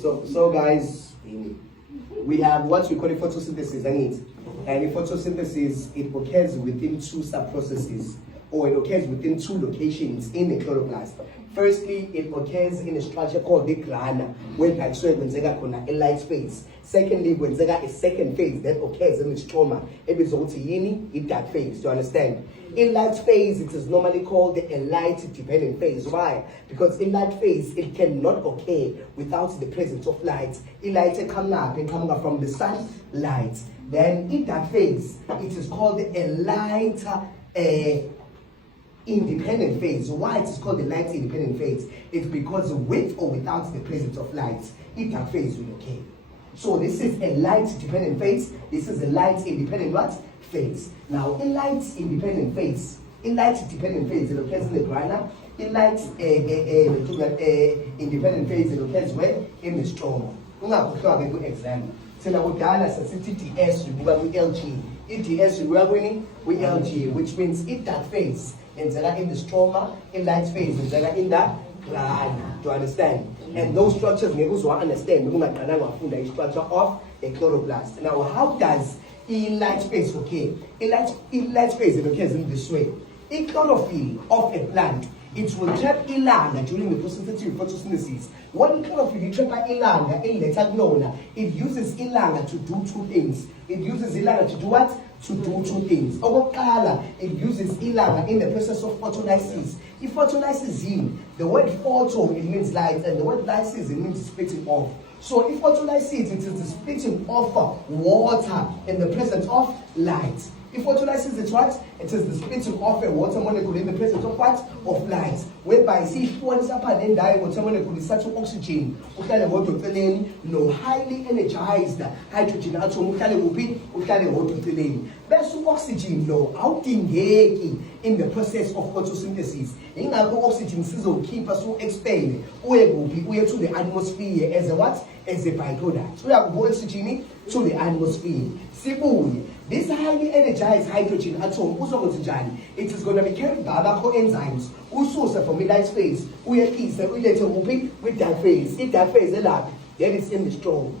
So guys, we have what we call a photosynthesis, and in photosynthesis, it occurs within two sub-processes, or it occurs within two locations in the chloroplast. Firstly, it occurs in a structure called the grana, where a light phase. Secondly, when a second phase that occurs in the stroma, a dark phase. Do you understand? In light phase, it is normally called a light-dependent phase. Why? Because in light phase, it cannot occur without the presence of light. In light coming up from the sun, light. Then in that phase, it is called a light independent phase. Why it is called the light independent phase? It's because with or without the presence of light, in that phase will occur. So this is a light dependent phase. This is a light independent what? Phase. Now in light independent phase, it occurs in the grana. In light independent phase, it occurs where? In the stroma. A good example. DS LG. EDS with LG, which means in that phase, in the stroma, in light phase, in the grana. To understand? And those structures we also understand the structure of a chloroplast. Now, how does in light phase occur? In light phase, it occurs in this way. A chlorophyll of a plant, it will trap ilanga during the photosynthesis. When chlorophyll trap ilanga in letagnona, it uses ilanga to do two things. It uses ilanga to do what? To do two things. It uses ilanga in the process of photolysis. If photolysis in, the word photo, it means light, and the word lysis, it means splitting off. So if photolysis, it is the splitting off water in the presence of light. If photolysis is what? It is the splitting of a water molecule in the presence of what? Of light. Whereby, see, once upon and die, water molecule is such oxygen. No highly energized hydrogen atom will be best oxygen low out in the process of photosynthesis. In our oxygen sizzle keep us to expand we to the atmosphere as a what? As a byproduct. We have oxygen to the atmosphere. This highly energized hydrogen atom, it is going to be carried by other coenzymes. Also, from the light phase, we are with that phase. If that phase is up, then it's in the strong.